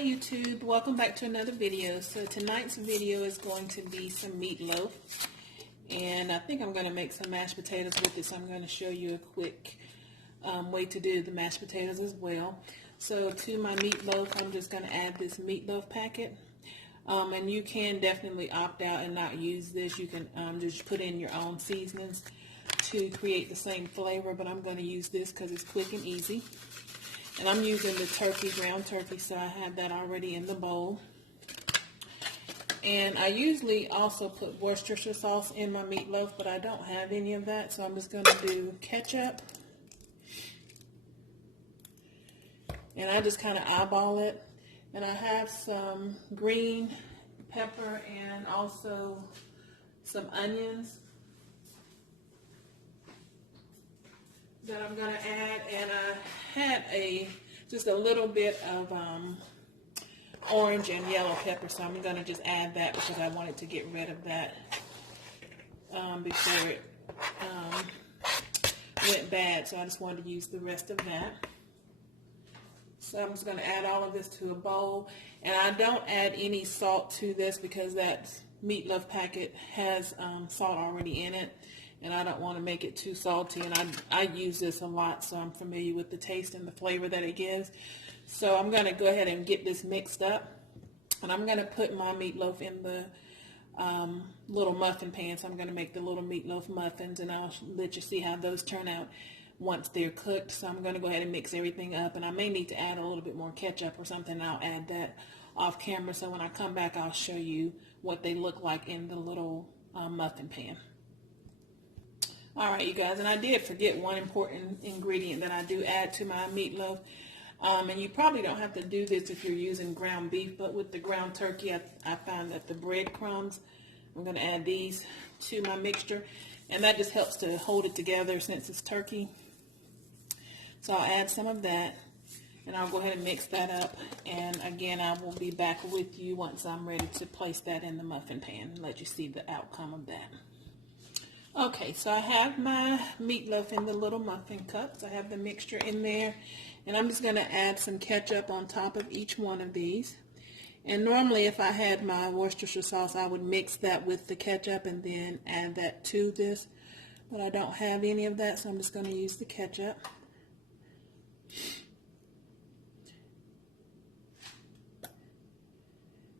Hi YouTube, welcome back to another video. So tonight's video is going to be some meatloaf, and I think I'm going to make some mashed potatoes with it, so I'm going to show you a quick way to do the mashed potatoes as well. So to my meatloaf, I'm just going to add this meatloaf packet, and you can definitely opt out and not use this. You can just put in your own seasonings to create the same flavor, but I'm going to use this because it's quick and easy. And I'm using the turkey, ground turkey, so I have that already in the bowl. And I usually also put Worcestershire sauce in my meatloaf, but I don't have any of that, so I'm just going to do ketchup. And I just kind of eyeball it. And I have some green pepper and also some onions that I'm going to add, and I had just a little bit of orange and yellow pepper, so I'm going to just add that because I wanted to get rid of that before it went bad, so I just wanted to use the rest of that. So I'm just going to add all of this to a bowl, and I don't add any salt to this because that meatloaf packet has salt already in it. And I don't want to make it too salty, and I use this a lot, so I'm familiar with the taste and the flavor that it gives. So I'm going to go ahead and get this mixed up, and I'm going to put my meatloaf in the little muffin pan. So I'm going to make the little meatloaf muffins, and I'll let you see how those turn out once they're cooked. So I'm going to go ahead and mix everything up, and I may need to add a little bit more ketchup or something. I'll add that off camera, so when I come back I'll show you what they look like in the little muffin pan. Alright, you guys, and I did forget one important ingredient that I do add to my meatloaf. And you probably don't have to do this if you're using ground beef, but with the ground turkey, I found that the breadcrumbs, I'm going to add these to my mixture. And that just helps to hold it together since it's turkey. So I'll add some of that, and I'll go ahead and mix that up. And again, I will be back with you once I'm ready to place that in the muffin pan and let you see the outcome of that. Okay, so I have my meatloaf in the little muffin cups. I have the mixture in there, and I'm just going to add some ketchup on top of each one of these. And normally if I had my Worcestershire sauce, I would mix that with the ketchup and then add that to this. But I don't have any of that, so I'm just going to use the ketchup.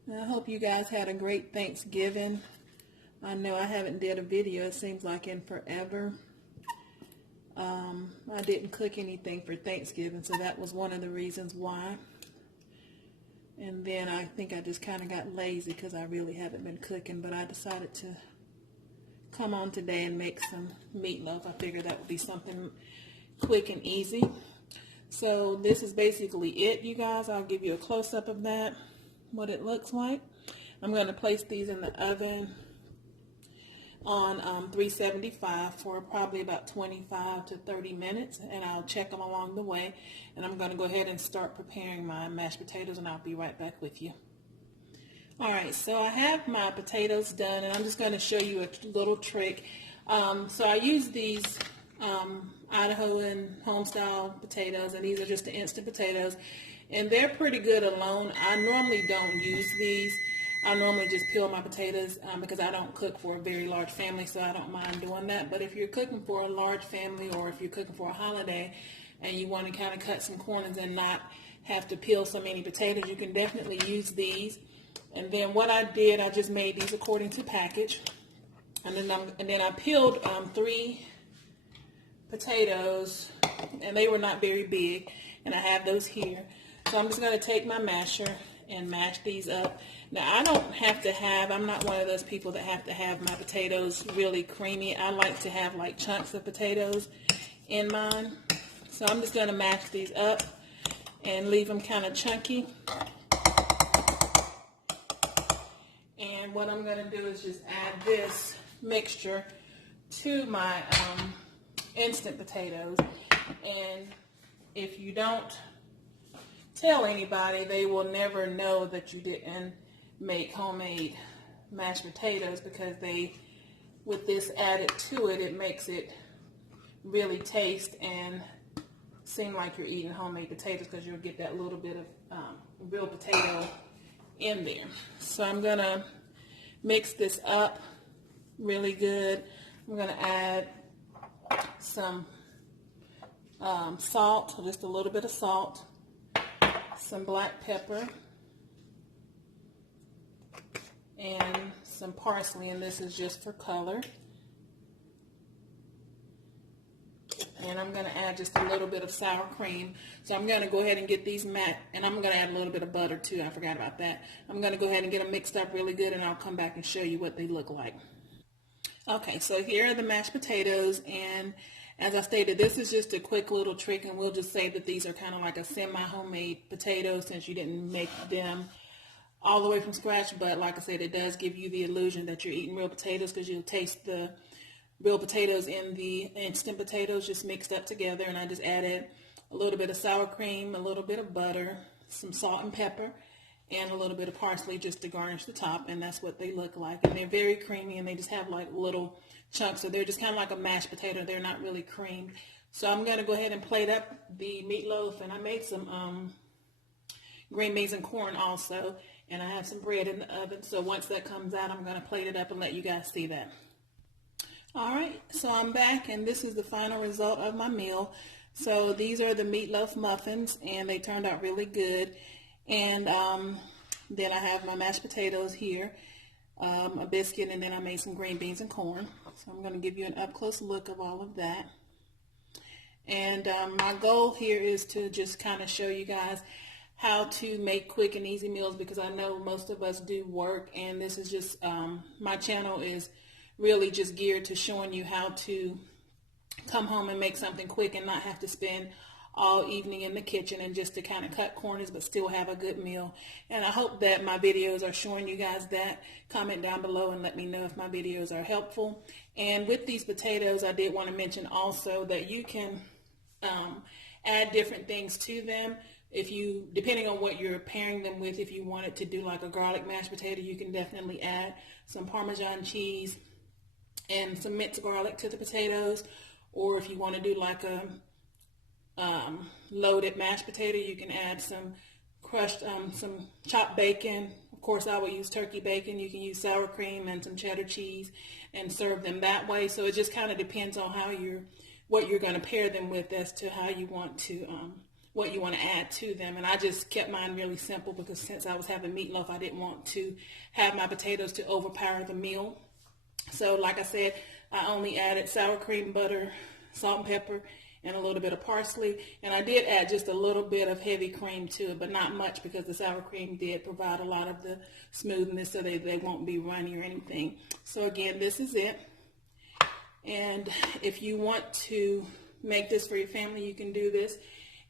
And I hope you guys had a great Thanksgiving. I know I haven't did a video, it seems like, in forever. I didn't cook anything for Thanksgiving, so that was one of the reasons why. And then I think I just kind of got lazy because I really haven't been cooking, but I decided to come on today and make some meatloaf. I figured that would be something quick and easy. So this is basically it, you guys. I'll give you a close-up of that, what it looks like. I'm going to place these in the oven on 375 for probably about 25 to 30 minutes, and I'll check them along the way. And I'm going to go ahead and start preparing my mashed potatoes, and I'll be right back with you. Alright, so I have my potatoes done, and I'm just going to show you a little trick. So I use these Idahoan home-style potatoes, and these are just the instant potatoes, and they're pretty good alone. I normally don't use these. I normally just peel my potatoes because I don't cook for a very large family, so I don't mind doing that. But if you're cooking for a large family, or if you're cooking for a holiday and you want to kind of cut some corners and not have to peel so many potatoes, you can definitely use these. And then what I did, I just made these according to package. And then I peeled 3 potatoes, and they were not very big, and I have those here. So I'm just going to take my masher and mash these up. Now I don't have to have, I'm not one of those people that have to have my potatoes really creamy. I like to have like chunks of potatoes in mine. So I'm just going to mash these up and leave them kind of chunky. And what I'm going to do is just add this mixture to my instant potatoes. And if you don't tell anybody, they will never know that you didn't make homemade mashed potatoes, because with this added to it, it makes it really taste and seem like you're eating homemade potatoes, because you'll get that little bit of real potato in there. So I'm gonna mix this up really good. I'm gonna add some salt, just a little bit of salt, some black pepper, and some parsley, and this is just for color. And I'm going to add just a little bit of sour cream. So I'm going to go ahead and get these and I'm going to add a little bit of butter too. I forgot about that. I'm going to go ahead and get them mixed up really good, and I'll come back and show you what they look like. Okay, so here are the mashed potatoes, and as I stated, this is just a quick little trick, and we'll just say that these are kind of like a semi-homemade potato since you didn't make them all the way from scratch. But like I said, it does give you the illusion that you're eating real potatoes, because you'll taste the real potatoes in the instant potatoes just mixed up together. And I just added a little bit of sour cream, a little bit of butter, some salt and pepper, and a little bit of parsley just to garnish the top, and that's what they look like. And they're very creamy, and they just have like little chunks, so they're just kind of like a mashed potato. They're not really creamed. So I'm going to go ahead and plate up the meatloaf, and I made some green beans and corn also, and I have some bread in the oven. So once that comes out, I'm going to plate it up and let you guys see that. All right, so I'm back, and this is the final result of my meal. So these are the meatloaf muffins, and they turned out really good. And then I have my mashed potatoes here, a biscuit, and then I made some green beans and corn. So I'm going to give you an up-close look of all of that. And my goal here is to just kind of show you guys how to make quick and easy meals, because I know most of us do work, and this is just, my channel is really just geared to showing you how to come home and make something quick and not have to spend all evening in the kitchen, and just to kind of cut corners but still have a good meal. And I hope that my videos are showing you guys that. Comment down below and let me know if my videos are helpful. And with these potatoes, I did want to mention also that you can add different things to them. If you, depending on what you're pairing them with, if you wanted to do like a garlic mashed potato, you can definitely add some Parmesan cheese and some minced garlic to the potatoes. Or if you want to do like a loaded mashed potato, you can add some crushed, some chopped bacon. Of course, I would use turkey bacon. You can use sour cream and some cheddar cheese and serve them that way. So it just kind of depends on how what you're going to pair them with, as to how you want to, what you want to add to them. And I just kept mine really simple, because since I was having meatloaf, I didn't want to have my potatoes to overpower the meal. So like I said, I only added sour cream, butter, salt and pepper, and a little bit of parsley. And I did add just a little bit of heavy cream to it, but not much, because the sour cream did provide a lot of the smoothness, so they won't be runny or anything. So again, this is it. And if you want to make this for your family, you can do this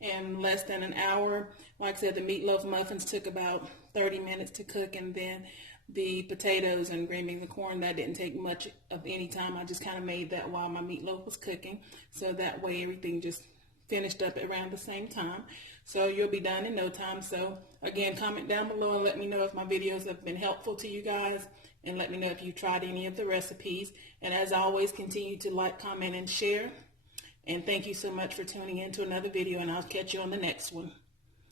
in less than an hour. Like I said, the meatloaf muffins took about 30 minutes to cook, and then the potatoes and green beans and corn, that didn't take much of any time. I just kind of made that while my meatloaf was cooking, so that way everything just finished up around the same time. So you'll be done in no time. So again, comment down below and let me know if my videos have been helpful to you guys, and let me know if you tried any of the recipes. And as always, continue to like, comment, and share. And thank you so much for tuning in to another video, and I'll catch you on the next one.